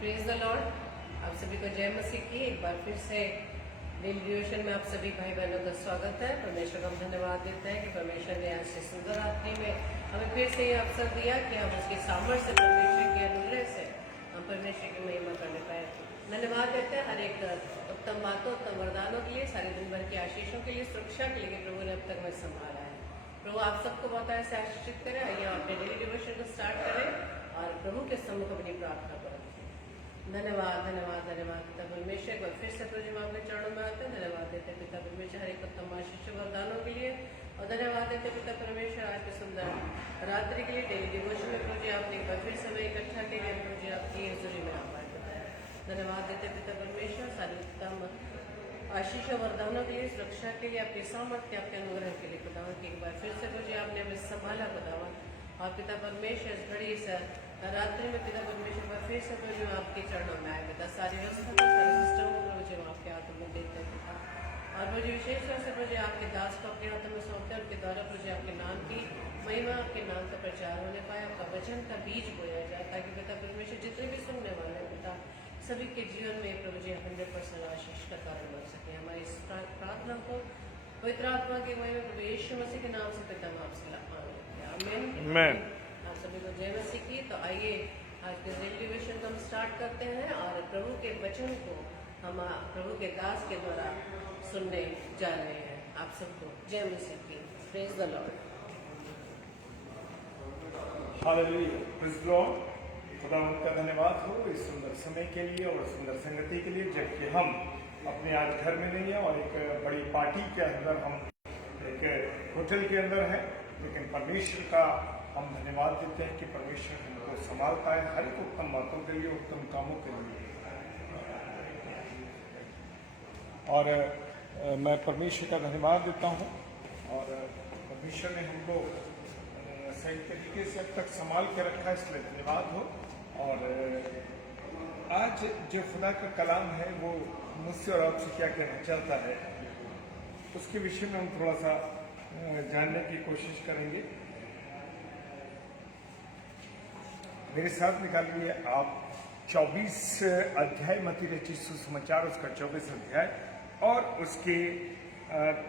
Praise the Lord. आप सभी को जय मसीह की एक बार फिर से डेली डिवोशन में आप सभी भाई बहनों का स्वागत है। परमेश्वर को हम धन्यवाद देते हैं कि परमेश्वर ने आज से सुंदर रात्रि में हमें फिर से ये अवसर दिया कि हम उसके सामर्थ्य से, परमेश्वर के अनुग्रह से हम परमेश्वर की महिमा करने पाए। धन्यवाद देते हैं हर एक उत्तम बातों, उत्तम वरदानों के लिए, सारे दिन भर की आशीषों के लिए, सुरक्षा के लिए प्रभु ने अब तक हमें संभाला है। प्रभु आप सबको बहुत ऐसे आशीषित करें। आइए हम अपने डेली डिवोशन को स्टार्ट करें और प्रभु के सम्मुख अपनी प्रार्थना करें। धन्यवाद धन्यवाद धन्यवाद पिता परमेश्वर। एक बार फिर से प्रभु हम अपने चरणों में आते हैं। धन्यवाद देते पिता परमेश्वर हर एक उत्तम आशीष वरदानों के लिए, और धन्यवाद देते पिता परमेश्वर आज के सुंदर रात्रि के लिए, डेली डिवोशन में प्रभु आपने एक बार फिर समय इकट्ठा के लिए प्रभु आपकी हजूरी में आ पाए। धन्यवाद देते पिता परमेश्वर सारी उत्तम आशीष वरदानों के लिए, सुरक्षा के लिए, आपके सामर्थ्य, आपके अनुग्रह के लिए खुदावन की एक बार फिर से प्रभु आपने हमें संभाला खुदावन। और पिता परमेश्वर इस घड़ी इस रात्रि में पिता परमेश्वर पर फिर से प्रभु आपके चरणों में आए पिता। सारी व्यवस्था को, सारे सिस्टम को प्रभु हम आपके हाथों में देते हैं पिता। और प्रभु विशेष तौर से प्रभु आपके दास को अपने हाथों में सौंपते हैं। उनके द्वारा प्रभु आपके नाम की महिमा, आपके नाम का प्रचार होने पाए, आपका वचन का बीज बोया जाए, ताकि पिता परमेश्वर जितने भी सुनने वाले हैं पिता सभी के जीवन में प्रभु जी 100% आशीष का कारण बन सके। हमारी इस प्रार्थना को पवित्र आत्मा की महिमा प्रभु यीशु मसीह के नाम से पिता हम आपसे मांगते हैं, आमीन। आप सभी को जय मसीह की। तो आइए आज के डेली को हम स्टार्ट करते हैं और प्रभु के वचन को हम प्रभु के दास के द्वारा सुनने जा रहे हैं। आप सबको जय मसीह की। Praise the Lord. Hallelujah, praise the Lord. खुदावंद का धन्यवाद हो इस सुंदर समय के लिए और सुंदर संगति के लिए, जबकि हम अपने आज घर में नहीं है और एक बड़ी पार्टी के अंदर, हम एक होटल के अंदर है, लेकिन परमेश्वर का हम धन्यवाद देते हैं कि परमेश्वर हमको संभालता है हर एक उत्तम बातों के लिए, उत्तम कामों के लिए। और मैं परमेश्वर का धन्यवाद देता हूँ और परमेश्वर ने हमको सही तरीके से अब तक संभाल के रखा, इसलिए धन्यवाद हो। और आज जो खुदा का कलाम है वो मुझसे और आपसे क्या कहना चाहता है, उसके विषय में हम थोड़ा सा जानने की कोशिश करेंगे। मेरे साथ निकालिए आप 24 अध्याय मत्ती रचित सुसमाचार, उसका 24 अध्याय और उसके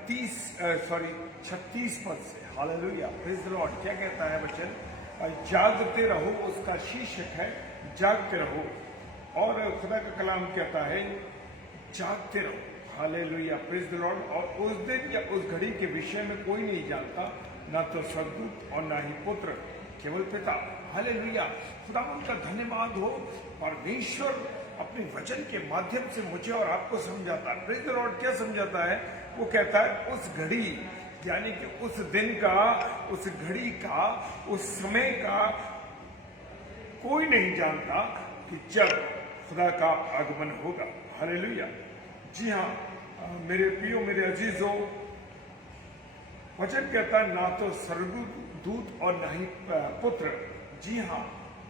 36 पद से। Hallelujah, praise the Lord. क्या कहता है वचन? जागते रहो, उसका शीर्षक है जागते रहो। और खुदा का कलाम कहता है जागते रहो। Hallelujah, praise the Lord. और उस दिन या उस घड़ी के विषय में कोई नहीं जानता, ना तो स्वर्गदूत और ना ही पुत्र, केवल पिता। हालेलुया, खुदावंद का धन्यवाद हो। परमेश्वर अपने वचन के माध्यम से मुझे और आपको समझाता है। Praise the Lord. क्या समझाता है? वो कहता है उस घड़ी, यानी कि उस दिन का, उस घड़ी का, उस समय का कोई नहीं जानता कि जब खुदा का आगमन होगा। हालेलुया। जी हाँ मेरे प्रियो, मेरे अजीजों, वचन कहता है ना तो स्वर्गदूत और ना ही पुत्र। जी हाँ,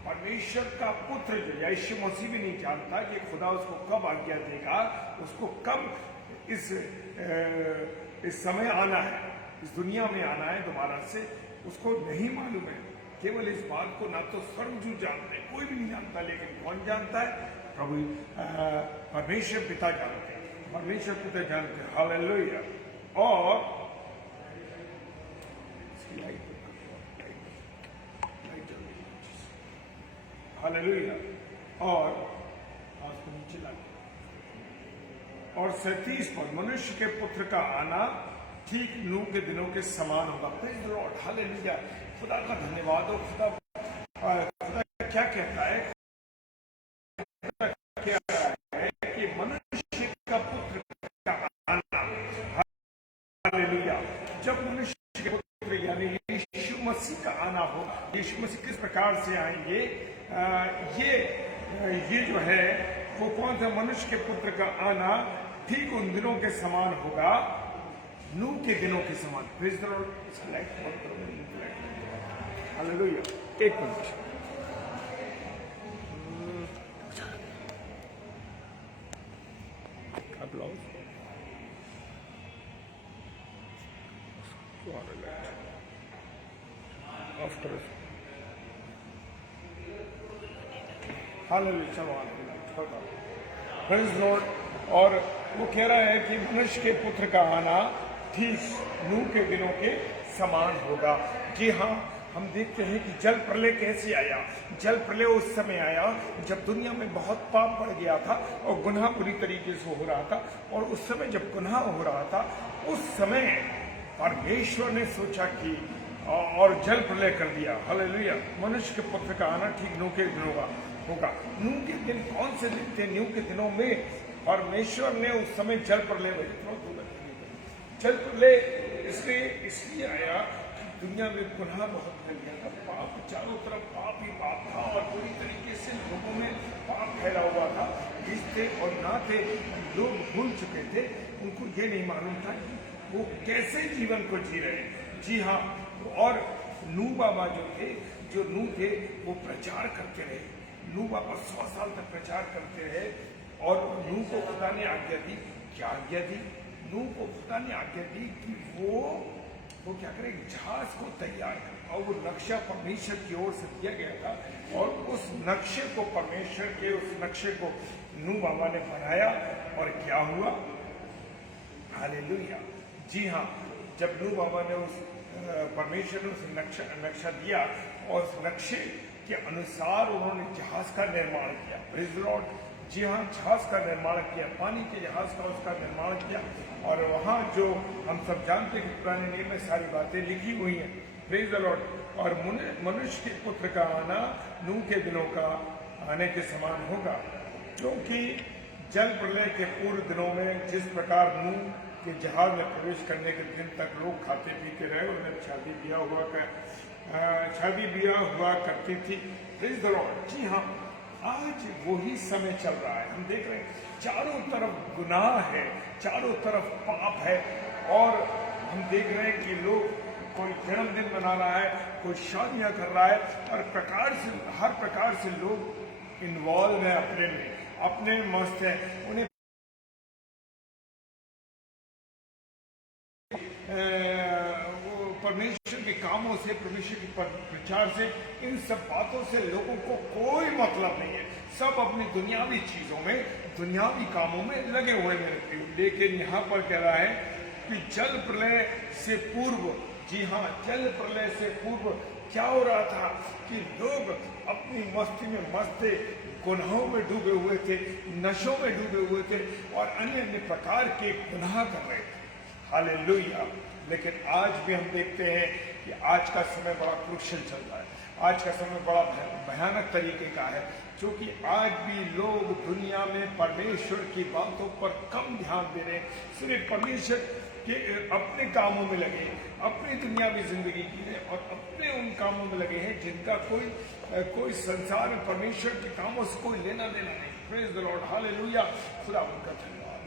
परमेश्वर का पुत्र जो यीशु मसीह भी नहीं जानता कि खुदा उसको कब आज्ञा देगा, उसको कब इस समय आना है, इस दुनिया में आना है दोबारा से, उसको नहीं मालूम है। केवल इस बात को ना तो स्वर्गदूत जानते हैं, कोई भी नहीं जानता, लेकिन कौन जानता है? प्रभु परमेश्वर पिता जानते हैं, परमेश्वर पिता जानते हैं। हालेलुया। और हालेलुया। और नीचे ला, और 37 पर मनुष्य के पुत्र का आना ठीक नूह के दिनों के समान होगा। Praise the Lord. हालेलुया, खुदा का धन्यवाद हो। खुदा क्या कहता है? क्या है कि मनुष्य का पुत्र का आना, हालेलुया, जब मनुष्य के पुत्र यानी यीशु मसीह का आना हो। यीशु मसीह किस प्रकार से आएंगे? ये जो है वो कौन सा? मनुष्य के पुत्र का आना ठीक उन दिनों के समान होगा, नूह के दिनों के समान। Praise the Lord. हालेलुया। एक मिनट, आफ्टर हालेलुया। चलो होगा। Praise Lord. और वो कह रहा है कि मनुष्य के पुत्र का आना ठीक नूह के दिनों के समान होगा। जी हाँ, हम देखते हैं कि जल प्रलय कैसे आया। जल प्रलय उस समय आया जब दुनिया में बहुत पाप बढ़ गया था और गुनाह बुरी तरीके से हो रहा था। और उस समय जब गुनाह हो रहा था, उस समय परमेश्वर ने सोचा कि और जल प्रलय कर दिया। हालेलुया। मनुष्य के पुत्र का आना ठीक नूह के दिनों का होगा। नूह के दिन कौन से दिन थे? नूह के दिनों में परमेश्वर ने उस समय जल प्रलय जल प्रलय इसलिए आया कि दुनिया में गुनाह बहुत फैल गया था। पाप चारों तरफ पाप ही पाप था और पूरी तरीके से लोगों में पाप फैला हुआ था। रिश्ते और नाते लोग भूल चुके थे। उनको ये नहीं मालूम था कि वो कैसे जीवन को जी रहे हैं। जी हाँ, और नूह बाबा जो नूह थे वो प्रचार करते रहे। नूह बाबा 100 साल तक प्रचार करते रहे। और नूह को खुदा ने आज्ञा दी। क्या आज्ञा दी? नूह को खुदा ने आज्ञा दी कि वो क्या करे, जहाज को तैयार करे। और वो नक्शा परमेश्वर की ओर से दिया गया था और उस नक्शे को उस नक्शे को नूह बाबा ने बनाया। और क्या हुआ? हालेलुया। जी हाँ, जब नूह बाबा ने परमेश्वर ने उस नक्शा दिया और उस नक्शे के अनुसार उन्होंने जहाज का निर्माण किया। Praise the Lord. जी हाँ, जहाज का निर्माण किया, पानी के जहाज का उसका निर्माण किया। और वहाँ जो हम सब जानते हैं कि पुराने नियम में सारी बातें लिखी हुई हैं। Praise the Lord. और मनुष्य के पुत्र का आना नूह के दिनों का आने के समान होगा। क्योंकि जल प्रलय के पूर्व दिनों में जिस प्रकार नूह के जहाज में प्रवेश करने के दिन तक लोग खाते पीते रहे, उन्हें शादी ब्याह हुआ करती थी। Praise the Lord. जी हाँ, आज वही समय चल रहा है। हम देख रहे हैं चारों तरफ गुनाह है, चारों तरफ पाप है। और हम देख रहे हैं कि लोग कोई जन्मदिन मना रहा है, कोई शादियां कर रहा है, और हर प्रकार से लोग इन्वॉल्व है अपने मस्त है। उन्हें परमेश्वर के कामों से, परमेश्वर के प्रचार से, इन सब बातों से लोगों को कोई मतलब नहीं है। सब अपनी दुनियावी चीजों में, दुनियावी कामों में लगे हुए रहते हैं। लेकिन यहाँ पर कह रहा है कि जल प्रलय से पूर्व, जी हाँ, जल प्रलय से पूर्व क्या हो रहा था कि लोग अपनी मस्ती में मस्त थे, गुनाहों में डूबे हुए थे, नशों में डूबे हुए थे और अन्य अन्य प्रकार के गुनाह कर रहे थे। हालेलुया। लेकिन आज भी हम देखते हैं कि आज का समय बड़ा क्रूशियल चल रहा है। आज का समय बड़ा भयानक तरीके का है, क्योंकि आज भी लोग दुनिया में परमेश्वर की बातों पर कम ध्यान दे रहे हैं। सिर्फ परमेश्वर के अपने कामों में लगे, अपनी दुनियावी जिंदगी जी रहे और अपने उन कामों में लगे हैं जिनका कोई संसार में परमेश्वर के कामों से कोई लेना देना नहीं। Praise the Lord. हालेलुया। खुदा उनका धन्यवाद।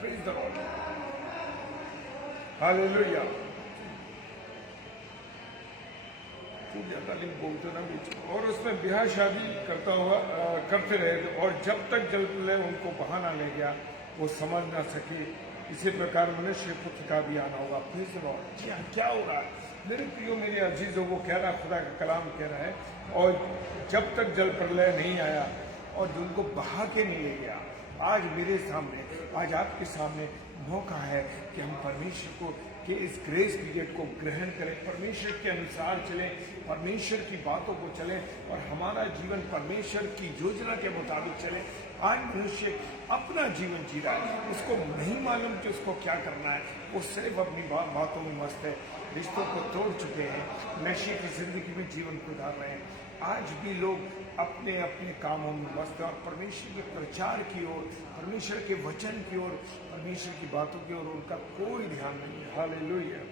Praise the Lord. हालेलुया। बोलते ना बीच। और उसमें ब्याह शादी करते रहे और जब तक जल प्रलय उनको बहा ना ले गया, वो समझ ना सके। इसी प्रकार मनुष्य पुत्र का भी आना होगा। Praise the Lord. जी हाँ, क्या हो रहा है मेरे प्रियो, मेरे अजीजों? वो कह रहा है, खुदा का कलाम कह रहा है, और जब तक जल प्रलय नहीं आया और उनको बहा के नहीं ले गया, आज मेरे सामने, आज आपके सामने मौका है कि हम परमेश्वर को के इस ग्रेस पीरियड को ग्रहण करें, परमेश्वर के अनुसार चलें, परमेश्वर की बातों को चलें और हमारा जीवन परमेश्वर की योजना के मुताबिक चले। आज मनुष्य अपना जीवन जी रहा है, उसको नहीं मालूम कि उसको क्या करना है। वो सिर्फ अपनी बातों में मस्त है, रिश्तों को तोड़ चुके हैं, नशे की जिंदगी में जीवन गुजार रहे हैं। आज भी लोग अपने अपने कामों में मस्त है और परमेश्वर के प्रचार की ओर, परमेश्वर के वचन की ओर, परमेश्वर की बातों की ओर उनका कोई ध्यान नहीं है। हालेलुया।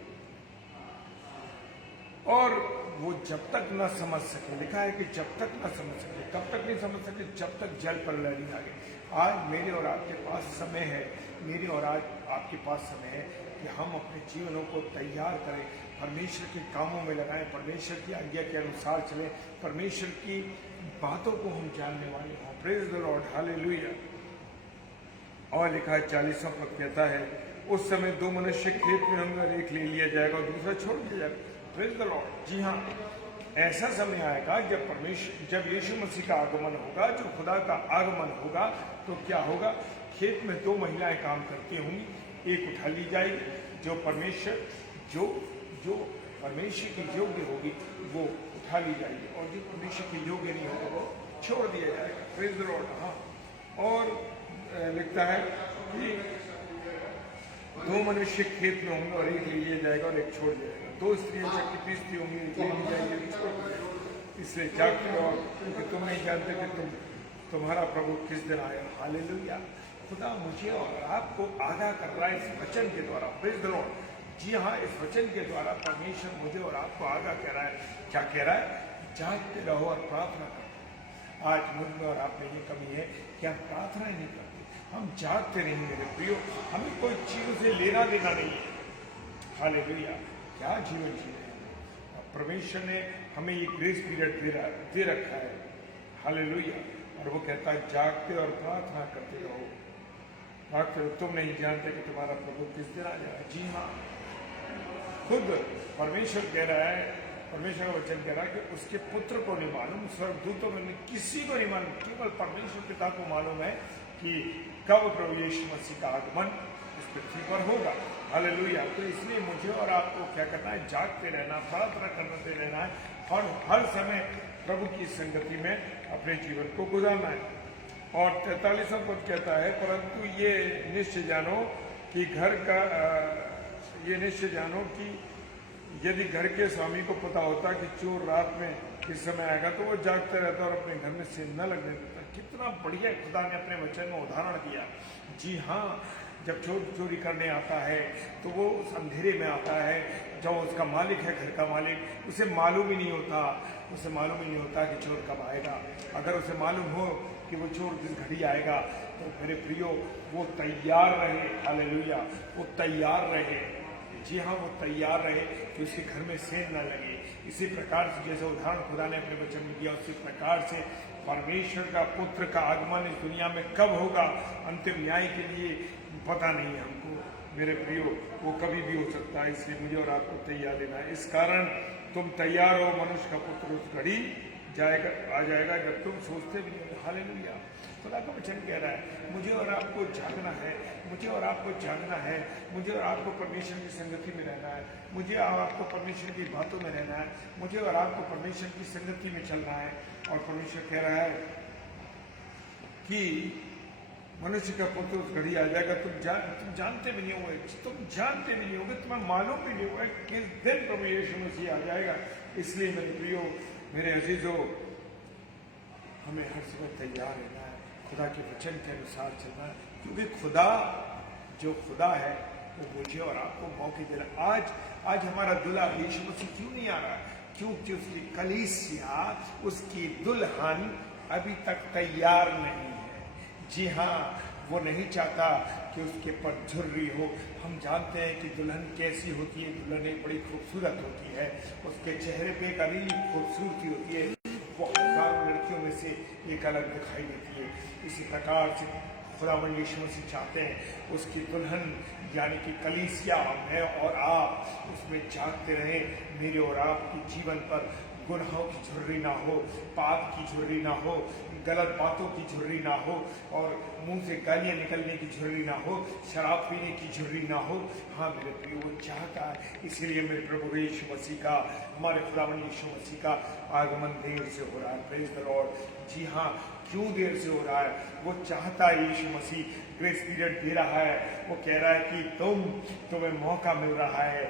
और वो जब तक न समझ सके, लिखा है कि जब तक न समझ सके, कब तक नहीं समझ सके? जब तक जल प्रलय नहीं आ गए। आज मेरे और आपके पास समय है, मेरे और आज आपके पास समय है कि हम अपने जीवनों को तैयार करें, परमेश्वर के कामों में लगाएं, परमेश्वर की आज्ञा के अनुसार चलें, परमेश्वर की बातों को हम जानने वाले हों। Praise the Lord. हालेलुया। और लिखा है 40वां पद कहता है, उस समय दो मनुष्य खेत में होंगे और एक ले लिया जाएगा और दूसरा छोड़ दिया जाएगा। Praise the Lord. जी हाँ, ऐसा समय आएगा जब यीशु मसीह का आगमन होगा, जो खुदा का आगमन होगा, तो क्या होगा? खेत में 2 महिलाएं काम करती होंगी, एक उठा ली जाएगी, जो परमेश्वर की योग्य होगी वो उठा ली जाएगी, और जो परमेश्वर की योग्य नहीं होगा वो छोड़ दिया जाएगा। Praise the Lord. हाँ, और लिखता है कि 2 मनुष्य खेत में होंगे और एक ले लिया जाएगा और एक छोड़ जाएगा। 2 स्त्रियां चक्की पीसती होंगी, एक ले ली जाएगी, एक छोड़ दी जाएगी। इसलिए जागते रहो, क्योंकि तुम नहीं जानते कि तुम्हारा प्रभु किस दिन आया। हालेलुया। खुदा मुझे और आपको आगाह कर रहा है इस वचन के द्वारा। Praise the Lord. जी हाँ, इस वचन के द्वारा परमेश्वर मुझे और आपको आगाह कह रहा है। क्या कह रहा है? जागते रहो और प्रार्थना करो। आज मुझ में और आप में ये कमी है कि हम प्रार्थना ही नहीं करते, हम जागते नहीं। मेरे प्रियो, हमें कोई चीजों से लेना देना नहीं है। हालेलुया। क्या जीवन जी रहे हैं? परमेश्वर ने हमें ये ग्रेस पीरियड दे रखा है। हालेलुया। और वो कहता है जागते और प्रार्थना करते रहो। तुम नहीं जानते कि तुम्हारा प्रभु किस दिन आ जाए। जी हाँ, खुद परमेश्वर कह रहा है, परमेश्वर का वचन कह रहा है कि उसके पुत्र को नहीं मालूम, स्वर्गदूतों में किसी को नहीं मालूम, केवल परमेश्वर पिता को मालूम है कि कब प्रभु यीशु मसीह का आगमन इस पृथ्वी पर होगा। हालेलुया। तो इसलिए मुझे और आपको क्या करना है? जागते रहना, प्रार्थना करते रहना है और हर समय प्रभु की संगति में अपने जीवन को गुजारना है। और 43वां पद कहता है, परंतु ये निश्चय जानो कि यदि घर के स्वामी को पता होता कि चोर रात में इस समय आएगा तो वो जागता रहता और अपने घर में से न लगने देता। कितना बढ़िया खुदा ने अपने वचन में उदाहरण दिया। जी हाँ, जब चोर चोरी करने आता है तो वो उस अंधेरे में आता है। जो उसका मालिक है, घर का मालिक, उसे मालूम ही नहीं होता कि चोर कब आएगा। अगर उसे मालूम हो कि वो चोर दिन घड़ी आएगा तो मेरे प्रियो वो तैयार रहे। हालेलुया। वो तैयार रहे। जी हाँ, वो तैयार रहे कि उसके घर में सेंध न लगे। इसी प्रकार से जैसे उदाहरण खुदा ने अपने वचन में दिया, उसी प्रकार से परमेश्वर का पुत्र का आगमन इस दुनिया में कब होगा, अंतिम न्याय के लिए पता नहीं है हमको। मेरे प्रियो, वो कभी भी हो सकता है। इसलिए मुझे और आपको तैयार रहना है। इस कारण तुम तैयार हो, मनुष्य का पुत्र उस घड़ी आ जाएगा जब तुम सोचते भी नहीं। हालेलुया। खुदा का वचन कह रहा है मुझे और आपको जागना है, मुझे और आपको जागना है, मुझे और आपको परमेश्वर की संगति में रहना है, मुझे और आपको परमेश्वर की बातों में रहना है, मुझे और आपको परमेश्वर की संगति में चलना है। और परमेश्वर कह रहा है कि मनुष्य का पुत्र उस घड़ी आ जाएगा, तुम जानते भी नहीं होगे, तुम्हें मालूम भी नहीं होगा किस दिन प्रभु यीशु मसीह आ जाएगा। इसलिए मेरे प्रियो, मेरे अजीजों, हमें हर समय तैयार रहना है, खुदा के वचन के अनुसार चलना है, क्योंकि खुदा है वो मुझे और आपको मौके दे रहा है। आज हमारा दुल्हा यीशु मसीह क्यों नहीं आ रहा है? क्योंकि उसकी कलीसिया, उसकी दुल्हन अभी तक तैयार नहीं है। जी हाँ, वो नहीं चाहता कि उसके पर झुर्री हो। हम जानते हैं कि दुल्हन कैसी होती है। दुल्हन एक बड़ी खूबसूरत होती है, उसके चेहरे पे एक अजीब खूबसूरती होती है, वो हजारों लड़कियों में से एक अलग दिखाई देती है। इसी प्रकार से खुदावंद यीशु मसीह चाहते हैं उसकी दुल्हन यानी कि कलीसिया, मैं और आप, उसमें जागते रहे। मेरे और आपके जीवन पर गुनाहों की झुर्री ना हो, पाप की झुर्री ना हो, गलत बातों की झुर्री ना हो, और मुंह से गालियां निकलने की झुर्री ना हो, शराब पीने की झुर्री ना हो। हाँ मेरे प्रिय, वो चाहता है। इसीलिए मेरे प्रभु यीशु मसीह का, हमारे खुदावंद यीशु मसीह का आगमन देर से हो रहा है। Praise the Lord. जी हाँ, क्यों देर से हो रहा है? वो चाहता है, यीशु मसीह ग्रेस पीरियड दे रहा है। वो कह रहा है कि तुम्हें मौका मिल रहा है,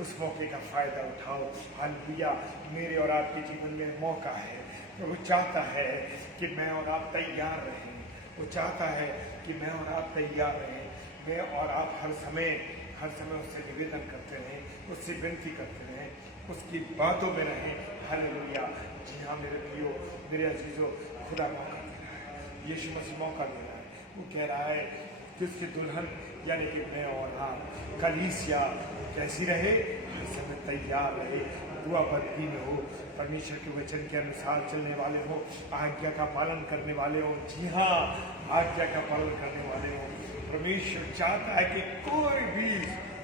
उस मौके का फायदा उठाओ। हालेलुया। मेरे और आपके जीवन में मौका है। तो वो चाहता है कि मैं और आप तैयार रहें। वो चाहता है कि मैं और आप तैयार रहें। मैं और आप हर समय उससे निवेदन करते रहें, उससे विनती करते रहें, उसकी बातों में रहें। हालेलुया। जी हाँ मेरे प्रियो, मेरे अजीजों, खुदा मौका दे रहा है, यीशु मसीह मौका दे रहा है। वो कह रहा है कि उसकी दुल्हन यानी कि मैं और आप, कलीसिया कैसी रहे? हर समय तैयार रहे, दुआ बदली में हो, परमेश्वर के वचन के अनुसार चलने वाले हो, आज्ञा का पालन करने वाले हो। जी हाँ, आज्ञा का पालन करने वाले हो। परमेश्वर चाहता है कि कोई भी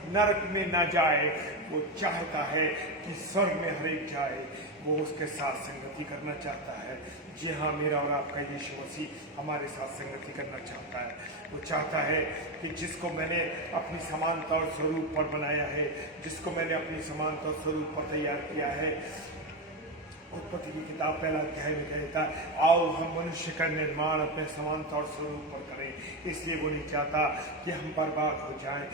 नरक में ना जाए, वो चाहता है कि स्वर्ग में हर एक जाए, वो उसके साथ संगति करना चाहता है। जी हाँ, मेरा और आपका यीशु मसीह हमारे साथ संगति करना चाहता है। वो चाहता है कि जिसको मैंने अपनी समानता और स्वरूप पर बनाया है, जिसको मैंने अपनी समानता और स्वरूप पर तैयार किया है, उत्पत्ति की किताब पहला अध्याय में कहता है, आओ हम मनुष्य का निर्माण अपने समानता और स्वरूप पर करें। इसलिए वो नहीं चाहता कि हम बर्बाद हो जाएं,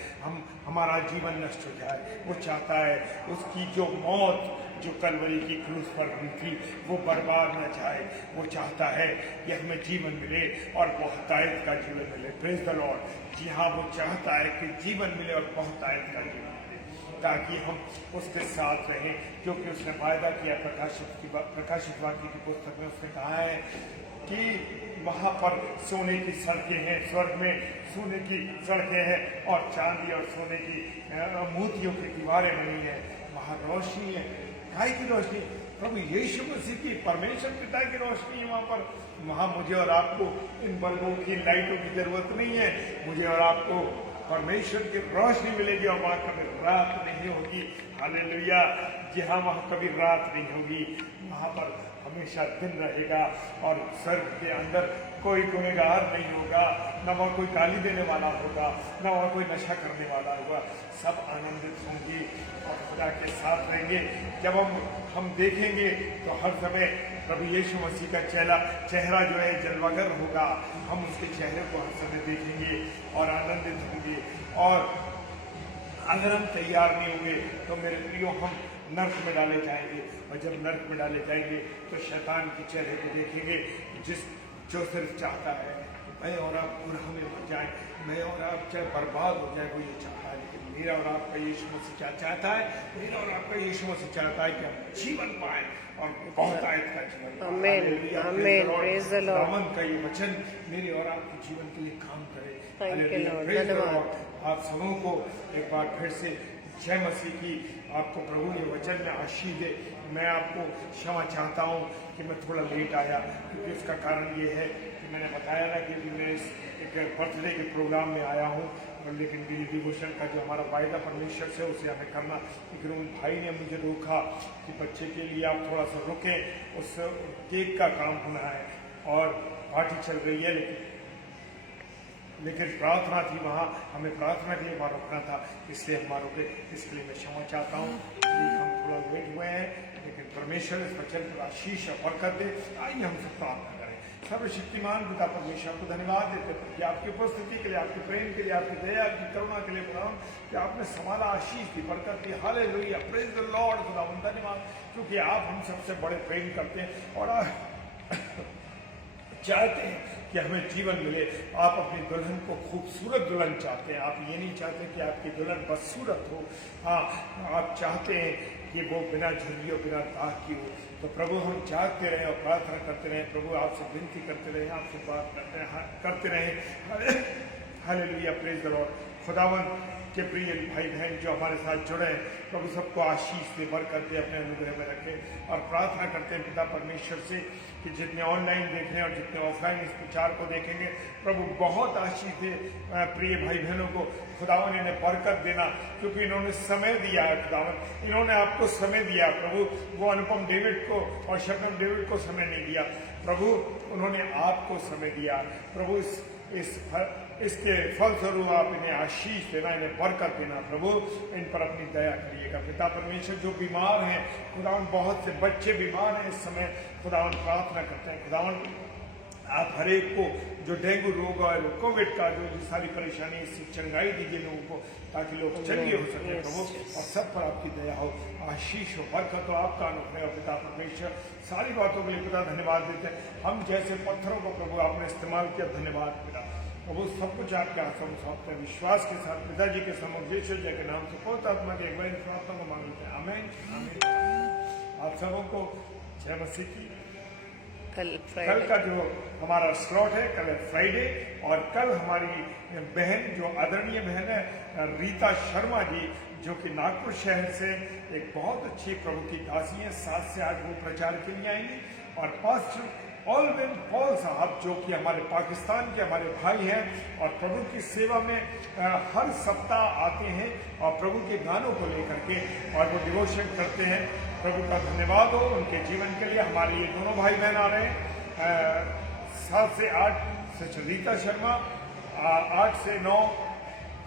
हमारा जीवन नष्ट हो जाए। वो चाहता है उसकी जो मौत जो कलवरी की क्रूस पर हुई थी वो बर्बाद न जाए। वो चाहता है कि हमें जीवन मिले और बहुतायत का जीवन मिले। Praise the Lord. जी हाँ, वो चाहता है कि जीवन मिले और बहुतायत का जीवन मिले, ताकि हम उसके साथ रहें, क्योंकि उसने वायदा किया। प्रकाशित वाक्य की पुस्तक में उसने कहा है कि वहाँ पर सोने की सड़कें हैं, स्वर्ग में सोने की सड़कें हैं और चांदी और सोने की मोतियों की दीवारें बनी हैं। वहाँ रोशनी है। काय की रोशनी? प्रभु यीशु मसीह की, परमेश्वर पिता की रोशनी है वहाँ पर। वहाँ मुझे और आपको इन बल्बों की, लाइटों की जरूरत नहीं है। मुझे और आपको परमेश्वर की रोशनी मिलेगी और वहाँ कभी रात नहीं होगी। हालेलुया। जी हाँ, वहाँ कभी रात नहीं होगी, वहाँ पर हमेशा दिन रहेगा। और स्वर्ग के अंदर कोई गुनहगार नहीं होगा, न वहाँ कोई गाली देने वाला होगा, न वहाँ कोई नशा करने वाला होगा। सब आनंदित होंगे और खुदा के साथ रहेंगे। जब हम देखेंगे तो हर समय प्रभु यीशु मसीह का चेहरा जो है जलवागर होगा। हम उसके चेहरे को हर समय देखेंगे और आनंदित होंगे। और अगर हम तैयार नहीं होंगे तो मेरे प्रियो हम नर्क में डाले जाएंगे। और जब नर्क में डाले जाएंगे तो शैतान के चेहरे को देखेंगे, जो सिर्फ चाहता है कि मैं और आप गुनाह में मर जाए, मैं और आप चाहे बर्बाद हो जाए, वो ये चाहता है। लेकिन मेरा और आपका यीशु मसीह क्या चाहता है? मेरा और आपका यीशु मसीह चाहता है कि हम जीवन पाए और बहुतायत का जीवन। आमीन, आमीन, प्रेज द लॉर्ड। दामन का ये वचन मेरे और आपके जीवन के लिए काम करे। Thank you Lord, praise the धन्यवाद। लॉर्ड। आप सबों को एक बार फिर से जय मसीह की। आपको प्रभु ये वचन में आशीष दे। मैं आपको क्षमा चाहता हूँ कि मैं थोड़ा लेट आया, क्योंकि उसका कारण ये है कि मैंने बताया ना कि मैं एक बर्थडे के प्रोग्राम में आया हूँ। लेकिन मेरी डिवोशन का जो हमारा वायदा परमेश्वर से, उसे हमें करना। लेकिन उन भाई ने मुझे रोका कि बच्चे के लिए आप थोड़ा सा रुकें, उस केक का काम होना है और पार्टी चल रही है। लेकिन प्रार्थना थी वहाँ, हमें प्रार्थना के लिए वहाँ रुकना था, इसलिए हम रुके। इसके लिए मैं क्षमा चाहता हूँ कि हम थोड़ा लेट हुए हैं। लेकिन परमेश्वर इस वचन पर आशीष और बरकत दे। आइए हम सब प्रार्थना करें। सर्वशक्तिमान पिता परमेश्वर को धन्यवाद देते हैं कि आपकी उपस्थिति के लिए, आपके प्रेम के लिए, आपकी दया, आपकी करुणा के लिए खुदावन कि आपने समाला आशीष दी, बरकत दी। Hallelujah, praise the Lord. खुदावन धन्यवाद, क्योंकि आप हम सबसे बड़े प्रेम करते हैं और चाहते हैं कि हमें जीवन मिले। आप अपनी दुल्हन को खूबसूरत दुल्हन चाहते हैं। आप ये नहीं चाहते कि आपकी दुल्हन बदसूरत हो। हाँ, आप चाहते हैं कि वो बिना झुर्रियों, बिना दाग की हो। तो प्रभु हम जागते रहें और प्रार्थना करते रहें। प्रभु आपसे विनती करते रहें, आपसे बात करते रहें। Hallelujah, praise the Lord. खुदावन के प्रिय भाई बहन जो हमारे साथ जुड़े हैं, प्रभु सबको आशीष दे, बरकत दे, अपने अनुग्रह में रखे। और प्रार्थना करते हैं पिता परमेश्वर से कि जितने ऑनलाइन देख रहे हैं और जितने ऑफलाइन इस प्रचार को देखेंगे, प्रभु बहुत आशीष दे प्रिय भाई बहनों को। खुदावन इन्हें बरकत देना, क्योंकि इन्होंने समय दिया है। खुदावन इन्होंने आपको समय दिया प्रभु। वो अनुपम डेविड को और शबनम डेविड को समय नहीं दिया प्रभु, उन्होंने आपको समय दिया प्रभु। इसके फलस्वरूप आप इन्हें आशीष देना, इन्हें बरकत देना प्रभु। इन पर अपनी दया करिएगा पिता परमेश्वर। जो बीमार हैं खुदावन, बहुत से बच्चे बीमार हैं इस समय, खुदावन प्रार्थना करते हैं खुदावन आप हर एक को जो डेंगू रोग और कोविड का जो सारी परेशानी, इससे चंगाई दीजिए लोगों को, ताकि लोग चंगे हो सके प्रभु। और सब पर आपकी दया हो, आशीष हो, बरकत हो, आपका अनुग्रह हो पिता परमेश्वर। सारी बातों के लिए पिता धन्यवाद देते हैं। हम जैसे पत्थरों को प्रभु आपने इस्तेमाल किया, धन्यवाद पिता। प्रभु सब कुछ आपके हाथों में सौंपते हैं, विश्वास के साथ पिताजी के समक्ष यीशु जी के नाम से पवित्र आत्मा के एक बार प्रार्थना को मांगते हैं। आमीन, आमीन। आप सबों को जय मसीह की। कल का जो हमारा स्लॉट है, कल है फ्राइडे। और कल हमारी बहन जो आदरणीय बहन है रीता शर्मा जी, जो कि नागपुर शहर से एक बहुत अच्छी प्रभु की दासी है, 7 से 8 वो प्रचार के लिए आएंगी। और पास्टर ऑलविन पॉल साहब, जो कि हमारे पाकिस्तान के हमारे भाई हैं और प्रभु की सेवा में हर सप्ताह आते हैं और प्रभु के गानों को लेकर के और वो डिवोशन करते हैं। प्रभु का धन्यवाद हो उनके जीवन के लिए। हमारे ये दोनों भाई बहन आ रहे हैं 7 से 8 से रीता शर्मा, 8 से 9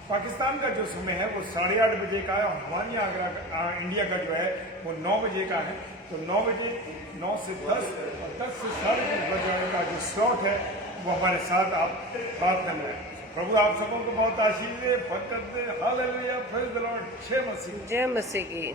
पाकिस्तान का जो समय है वो 8:30 बजे का है और हमारे यहाँ इंडिया का जो है वो 9 बजे का है। तो 9 बजे 9 से 10 और 10 से 10:30 बजे का जो स्लॉट है वो हमारे साथ आप बात कर रहे हैं। प्रभु आप सबों को बहुत आशीष दे, बरकत दे। Hallelujah, praise the Lord. जय मसीह। जय मसीह की।